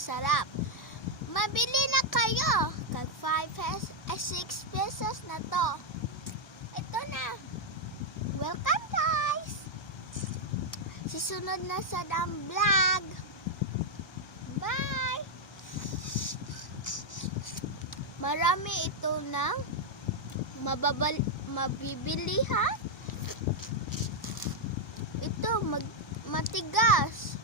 masarap. Mabili na kayo. Kag 5 pesos, 6 pesos na to. Ito na. Welcome guys. Sisunod na sa dam vlog. Bye. Marami ito ng mabibili ha. Ito matigas.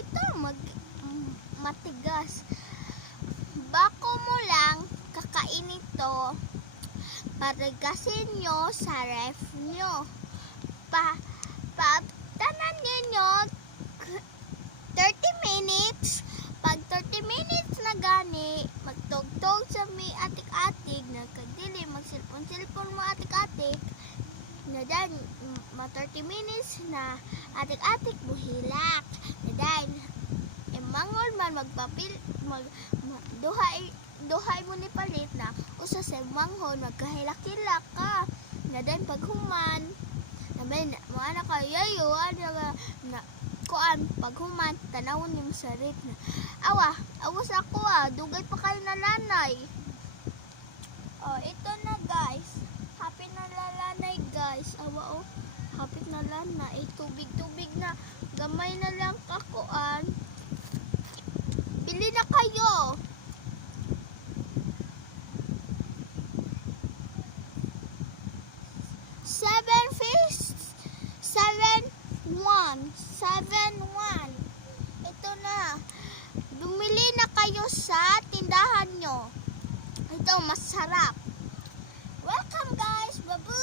Ito matigas. Bako mo lang kakain ito. Parigasin nyo sa ref nyo. Tanan ninyo 30 minutes. Pag 30 minutes na gani, magtugtog sa mi atik-atik, nagkadili, magsilpon-silpon mo atik-atik, na dan, 30 minutes na atik-atik, buhilak. Na dan, mangol man duhay mo ni palit na usa sa manghon magkahilak-hilak ka. Na dan paghuman, naman mo ana kayo na kuan paghuman tanawon ni sa rip na awas ako dugay pa kayo na lanay. Ito na guys, happy na lalanay guys. Happy na lanay, tubig na gamay na lang kakuan. Bili na kayo. $7.1 ito na. Bumili na kayo sa tindahan nyo. Ito masarap. Welcome guys. Babu.